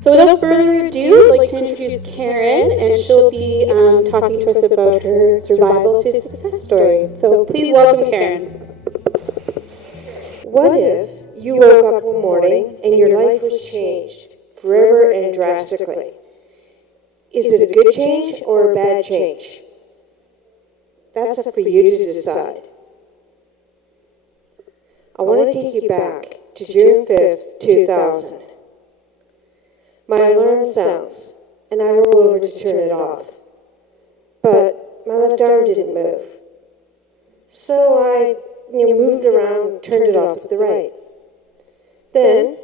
So without further ado, I'd like to introduce Karen, and she'll be talking to us about her survival to success story. So please welcome Karen. What if you woke up one morning and your life was changed forever and drastically? Is it a good change or a bad change? That's up for you to decide. I want to take you back to June 5th, 2000. My alarm sounds, and I roll over to turn it off. But my left arm didn't move. So I moved around, turned it off with the right. Then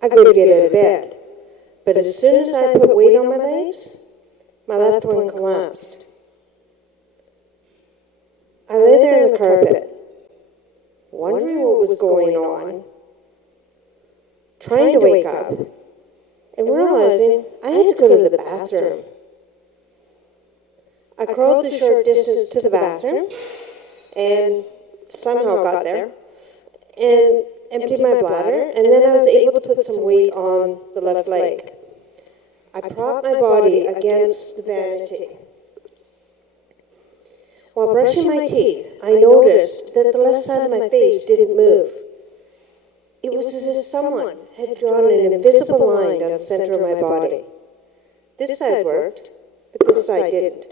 I go to get out of bed. But as soon as I put weight on my legs, my left one collapsed. I lay there on the carpet, wondering what was going on, trying to wake up, and realizing I had to go to the bathroom. I crawled the short distance to the bathroom and somehow got there and emptied my bladder, and then I was able to put some weight on the left leg. I propped my body against the vanity. While brushing my teeth, I noticed that the left side of my face didn't move. It was as if someone had drawn an invisible line down the center of my body. This side worked, but this side didn't.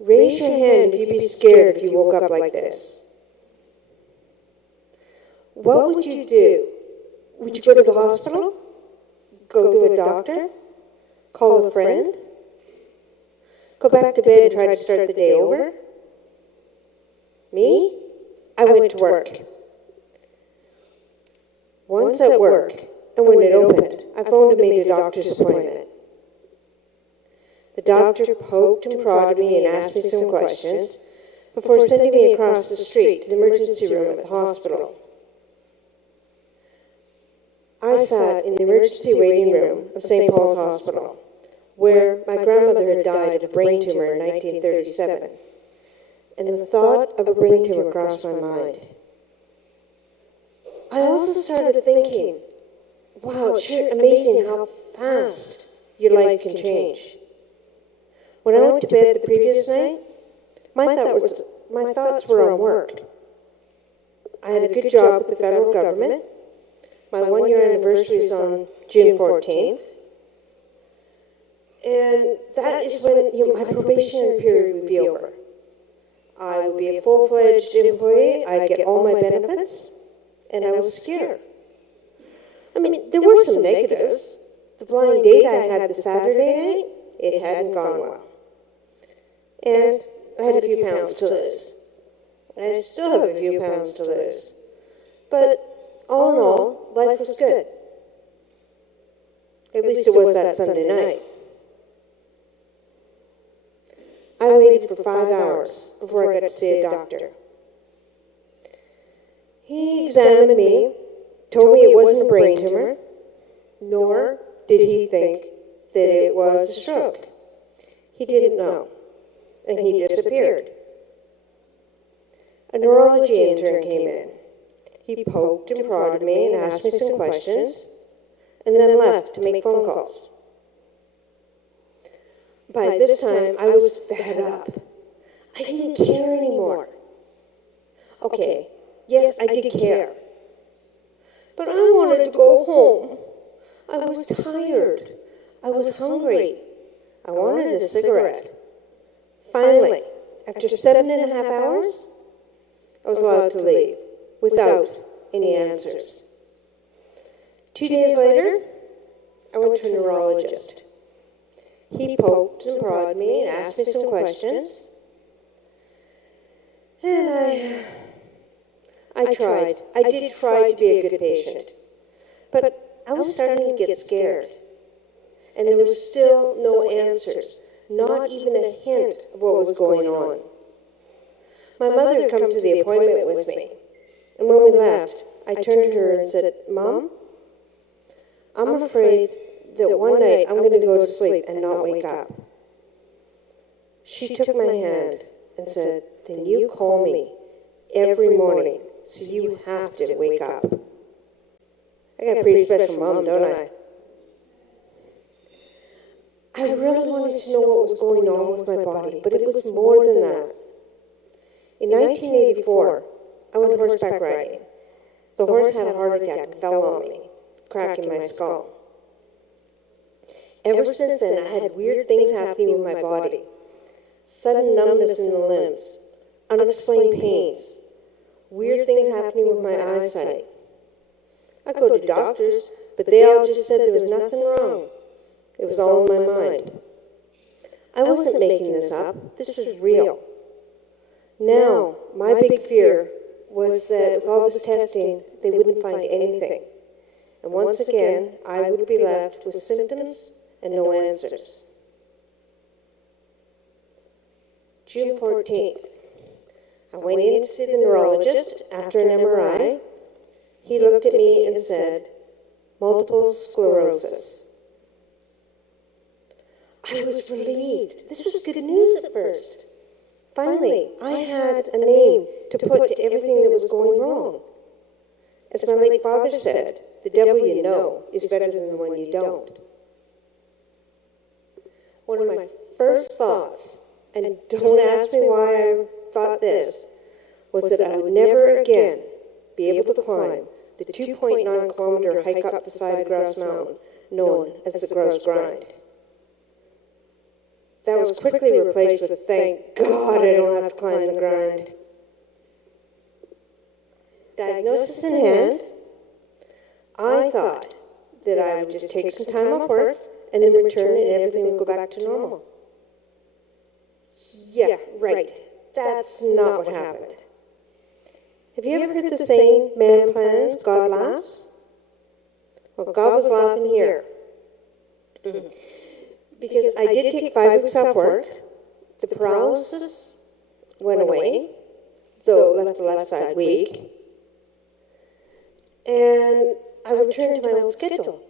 Raise your hand if you'd be scared if you woke up like this. What would you do? Would you go to the hospital? Go to a doctor? Call a friend? Go back to bed and try to start the day over? Me? I went to work. Once at work, and when it opened, I phoned and made a doctor's appointment. The doctor poked and prodded me and asked me some questions before sending me across the street to the emergency room at the hospital. I sat in the emergency waiting room of St. Paul's Hospital, where my grandmother had died of a brain tumor in 1937, and the thought of a brain tumor crossed my mind. I also started thinking, wow, it's sure amazing how fast your life can change. When I went to bed the previous night, my thoughts were on work. I had a good job with the federal government. My one-year anniversary was on June 14th. And that is when my probationary period would be over. I would be a full-fledged employee. I'd get all my benefits. And I was scared. I mean, there were some negatives. The blind date I had the Saturday night, it hadn't gone well. And I had a few pounds to lose. And I still have a few pounds to lose. But all in all, life was good. At least it was that Sunday night. I waited for 5 hours before I got to see a doctor. He examined me, told me it wasn't a brain tumor, nor did he think that it was a stroke. He didn't know, and he disappeared. A neurology intern came in. He poked and prodded me and asked me some questions, and then left to make phone calls. By this time, I was fed up. I didn't care anymore. Okay. Yes, I did care. But I wanted to go home. I was tired. I was hungry. I wanted a cigarette. Finally, after 7.5 hours, I was allowed to leave without any answers. 2 days later, I went to a neurologist. He poked and prodded me and asked me some questions. And I tried. I did try to be a good patient. But I was starting to get scared. And there was still no answers, not even a hint of what was going on. My mother had come to the appointment with me. And when we left, I turned to her and said, Mom, I'm afraid that one night I'm going to go to sleep and not wake up. She took my hand and said, then you call me every morning, so you have to wake up. I got a pretty special mom, don't I? I really wanted to know what was going on with my body, but it was more than that. In 1984, I went horseback riding. The horse had a heart attack and fell on me, cracking my skull. Ever since then, I had weird things happening with my body. Sudden numbness in the limbs, unexplained pains, weird things happening with my eyesight. I go to doctors, but they all just said there was nothing wrong. It was all in my mind. I wasn't making this up. This was real. Now, my big fear was that with all this testing, they wouldn't find anything. And once again, I would be left with symptoms and no answers. June 14th. I went in to see the neurologist after an MRI. He looked at me and said, multiple sclerosis. I was relieved. This was good news at first. Finally, I had a name to put to everything that was going wrong. As my late father said, the devil you know is better than the one you don't. One of my first thoughts, and don't ask me why I thought this, was that I would never again be able to climb the 2.9-kilometer hike up the side of Grouse Mountain, known as the Grouse Grind. That was quickly replaced with, thank God I don't have to climb the grind. Diagnosis in hand, I thought that I would just take some time off work and then return and everything would go back to normal. Yeah, right. That's not what happened. Have you ever heard the saying, man plans, God laughs? Well, God was laughing here. Because I did take 5 weeks off work, the paralysis went away, though it left the left side weak, and I returned to my old schedule.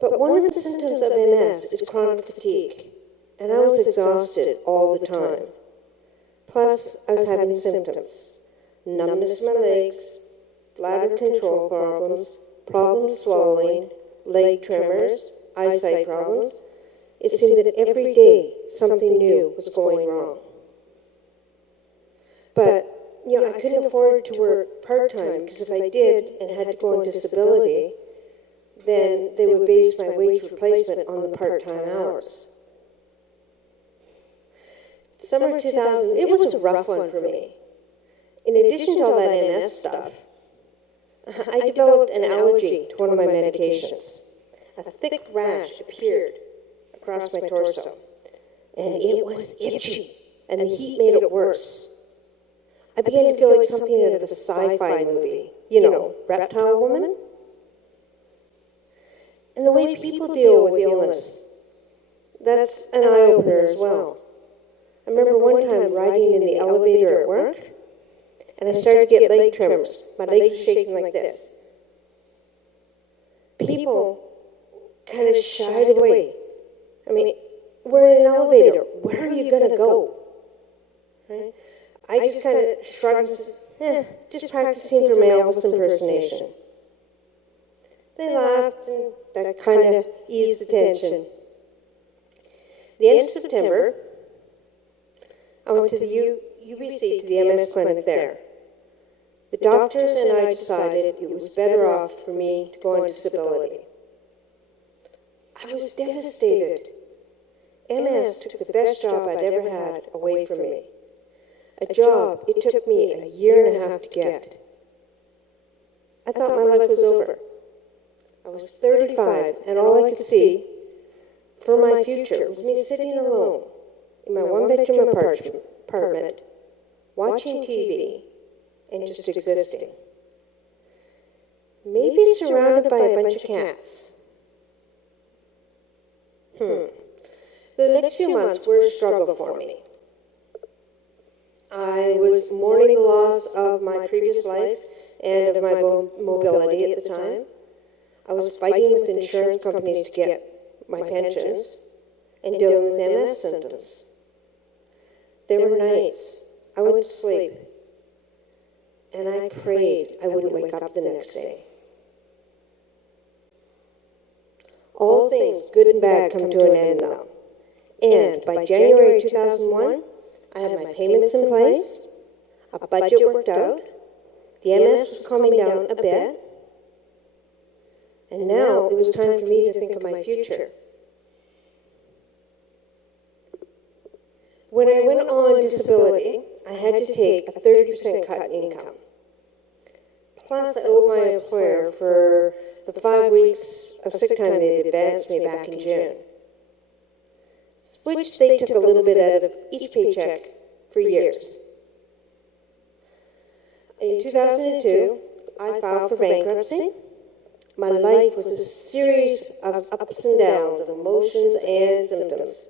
But one of the symptoms of MS is chronic fatigue, and I was exhausted all the time. Plus, I was having symptoms, numbness in my legs, bladder control problems swallowing, leg tremors, eyesight problems. It seemed that every day something new was going wrong. But, I couldn't afford to work part-time because if I did and had to go on disability, then they would base my wage replacement on the part-time hours. Summer 2000, it was a rough one for me. In addition to all that MS stuff, I developed an allergy to one of my medications. A thick rash appeared across my torso, and it was itchy, and the heat made it worse. I began to feel like something out of a sci-fi movie, Reptile Woman. And the way people deal with illness, that's an eye-opener as well. I remember one time riding in the elevator at work, and I started to get leg tremors. My legs were shaking like this. People kind of shied away. I mean, we're in an elevator. Where are you going to go? Right? I just kind of shrugged and said, just practicing for my Elvis impersonation. They laughed, and that kind of eased the tension. The end of September, I went to the UBC, to the MS clinic there. The doctors and I decided it was better off for me to go on disability. I was devastated. MS took the best job I'd ever had away from me. A job it took me a year and a half to get. I thought my life was over. I was 35, and all I could see for my future was me sitting alone in my one-bedroom apartment, watching TV, and just existing. Maybe surrounded by a bunch of cats. The next few months were a struggle for me. I was mourning the loss of my previous life and of my mobility at the time. I was fighting with insurance companies to get my pensions and dealing with MS symptoms. There were nights I went to sleep and I prayed I wouldn't wake up the next day. All things, good and bad, come to an end now. And by January 2001, I had my payments in place, a budget worked out, the MS was calming down a bit, and now it was time for me to think of my future. When I went on disability, I had to take a 30% cut in income. Plus, I owed my employer for the 5 weeks of sick time they advanced me back in June, which they took a little bit out of each paycheck for years. In 2002, I filed for bankruptcy. My life was a series of ups and downs of emotions and symptoms.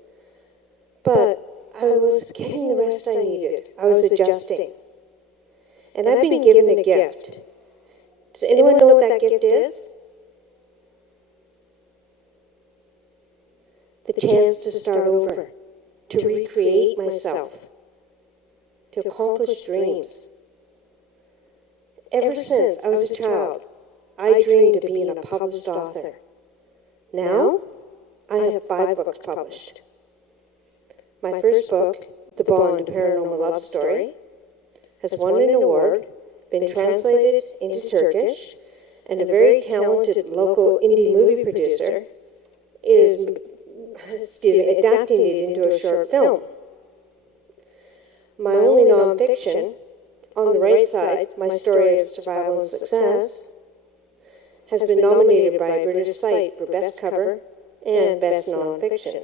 But I was getting the rest I needed. I was adjusting. And I've been given a gift. Does anyone know what that gift is? The chance to start over, to recreate myself, to accomplish dreams. Ever since I was a child, I dreamed of being a published author. Now, I have 5 books published. My first book, The Bond, A Paranormal Love Story, has won an award, been translated into Turkish, and a very talented local indie movie producer is adapting it into a short film. My only nonfiction, on the right side, My Story of Survival and Success, has been nominated by a British site for Best Cover and Best Nonfiction.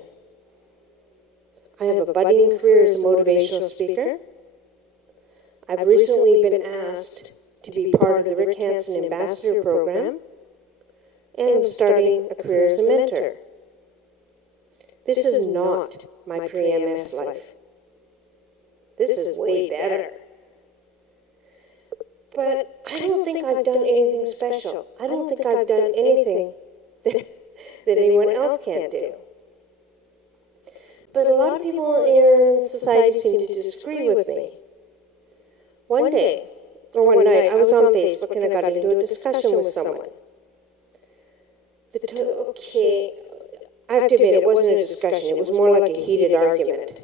I have a budding career as a motivational speaker. I've recently been asked to be part of the Rick Hansen Ambassador Program, and I'm starting a career as a mentor. This is not my pre-MS life. This is way better. But I don't think I've done anything special. I don't think I've done anything that anyone else can't do. But a lot of people in society seem to disagree with me. One night, I was on Facebook and I got into a discussion with someone. I have to admit, it wasn't a discussion. It was more like a heated argument.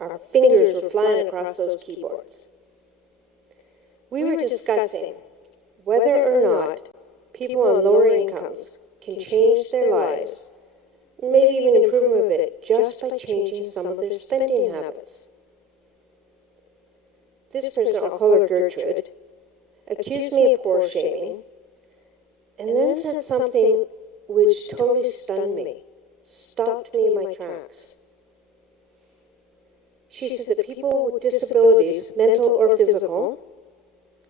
Our fingers were flying across those keyboards. We were discussing whether or not people on lower incomes can change their lives, maybe even improve them a bit, just by changing some of their spending habits. This person, I'll call her Gertrude, accused me of poor shaming, and then said something which totally stunned me, stopped me in my tracks. She said that people with disabilities, mental or physical,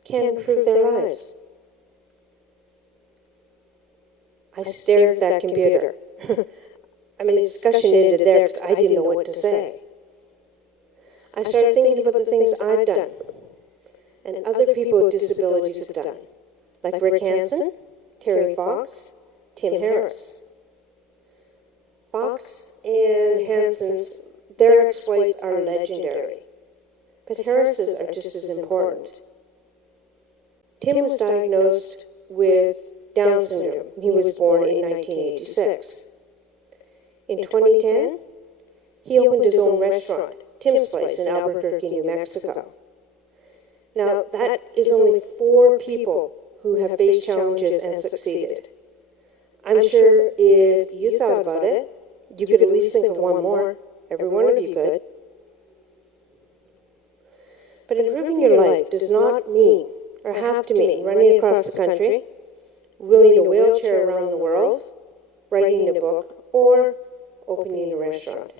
can improve their lives. I stared at that computer. The discussion ended there because I didn't know what to say. I started thinking about the things I've done and other people with disabilities have done, like Rick Hansen, Terry Fox, Tim Harris. Fox and Hansen's, their exploits are legendary, but Harris's are just as important. Tim was diagnosed with Down syndrome. He was born in 1986. In 2010, he opened his own restaurant, Tim's Place, in Albuquerque, New Mexico. Now, that is only 4 people who have faced challenges and succeeded. I'm sure if you thought about it, you could at least think of one more. Every one of you could. But improving your life does not mean, or have to mean, running across the country, wheeling a wheelchair around the world, writing a book, or opening a restaurant.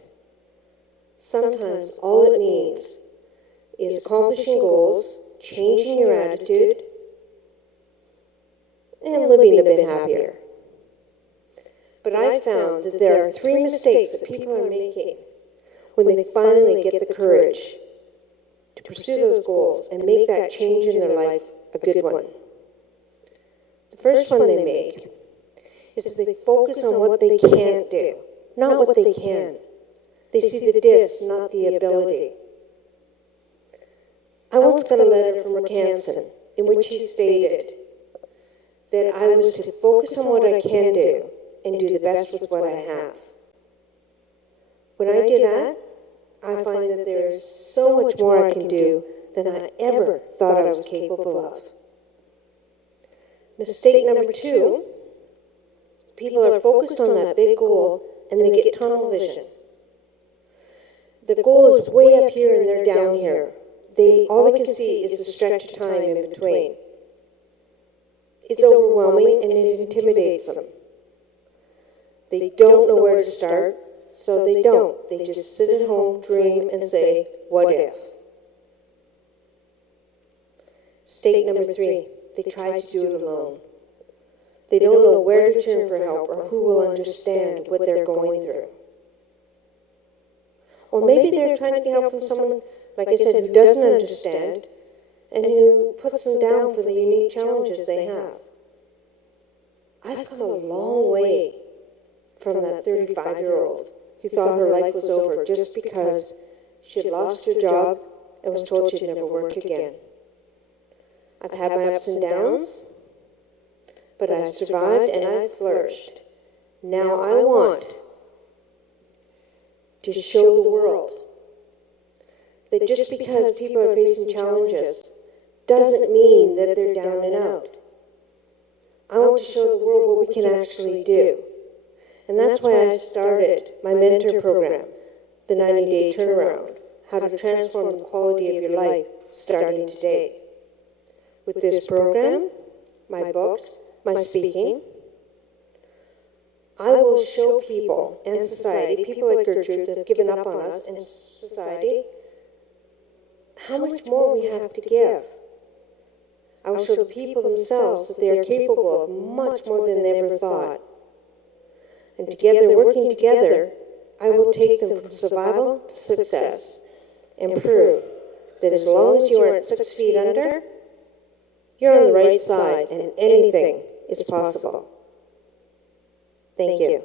Sometimes all it means is accomplishing goals, changing your attitude, and living a bit happier. But I found that there are 3 mistakes that people are making when they finally get the courage to pursue those goals and make that change in their life a good one. The first one they make is that they focus on what they can't do, not what they can. They see the dis, not the ability. I once got a letter from Rick Hansen in which he stated that I was to focus on what I can do and do the best with what I have. When I do that, I find that there is so much more I can do than I ever thought I was capable of. Mistake number 2, people are focused on that big goal and they get tunnel vision. The goal is way up here and they're down here. All they can see is the stretch of time in between. It's overwhelming and it intimidates them. They don't know where to start, so they don't. They just sit at home, dream, and say, what if? Mistake number 3, they try to do it alone. They don't know where to turn for help or who will understand what they're going through. Or maybe they're trying to get help from someone, like I said, who doesn't understand and who puts them down for the unique challenges they have. I've come a long way from that 35-year-old who thought her life was over just because she had lost her job and was told she'd never work again. I've had my ups and downs, but I've survived and I've flourished. Now I want to show the world that just because people are facing challenges doesn't mean that they're down and out. I want to show the world what we can actually do. And that's why I started my mentor program, the 90-day turnaround, how to transform the quality of your life starting today. With this program, my books, my speaking, I will show people and society, people like Gertrude that have given up on us in society, how much more we have to give. I will show the people themselves that they are capable of much more than they ever thought. And together, working together, I will take them from survival to success and prove that as long as you aren't 6 feet under, you're on the right side and anything is possible. Thank you.